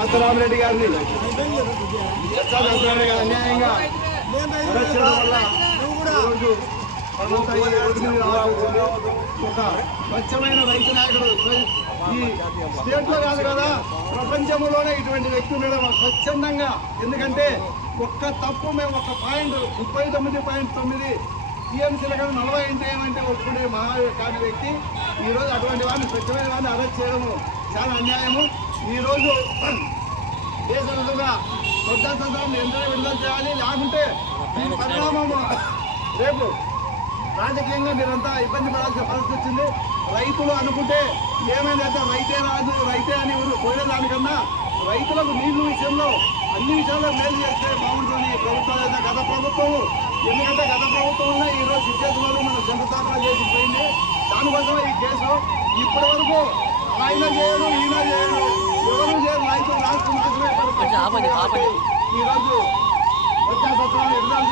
శాంతరామరెడ్డి గారిని అన్యాయంగా అరెస్ట్ చేయడం వల్ల ఈరోజు ఒక స్వచ్ఛమైన రైతు నాయకుడు ఈ స్టేట్లో కాదు కదా, ప్రపంచంలోనే ఇటువంటి వ్యక్తి ఉండడం స్వచ్ఛందంగా. ఎందుకంటే ఒక్క తప్పు మేము ఒక పాయింట్ 39.9 టీఎంసీల కన్నా 40 ఇంటి ఏమంటే ఒప్పుకునే కాని వ్యక్తి ఈరోజు అటువంటి వాడిని స్వచ్ఛమైన వాడిని అరెస్ట్ చేయడము చాలా అన్యాయము. ఈరోజు దేశంగా స్వచ్ఛందం ఎంతో విడుదల చేయాలి, లేకుంటే దీని పరిణామము రేపు రాజకీయంగా మీరంతా ఇబ్బంది పడాల్సిన పరిస్థితి వచ్చింది. రైతులు అనుకుంటే ఏమైందంటే రైతే రాజు రైతే అని పోయేదానికన్నా రైతులకు నీళ్లు విషయంలో అన్ని విషయాల్లో మేలు చేస్తే బాగుంటుంది ప్రభుత్వాలు అయితే గత ప్రభుత్వం. ఎందుకంటే గత ప్రభుత్వంలో ఈరోజు సిద్ధేశ్వరాలు మనం శంకుస్థాపన చేసి పోయింది. దానికోసమే ఈ కేసు ఇప్పటి వరకు ఆయన చేయరు, ఈయన చేయరు, ఎవరు చేయరు. రైతులు రాష్ట్రం నాశనం ఈరోజు ప్రజాస్వామ్యం విడుదల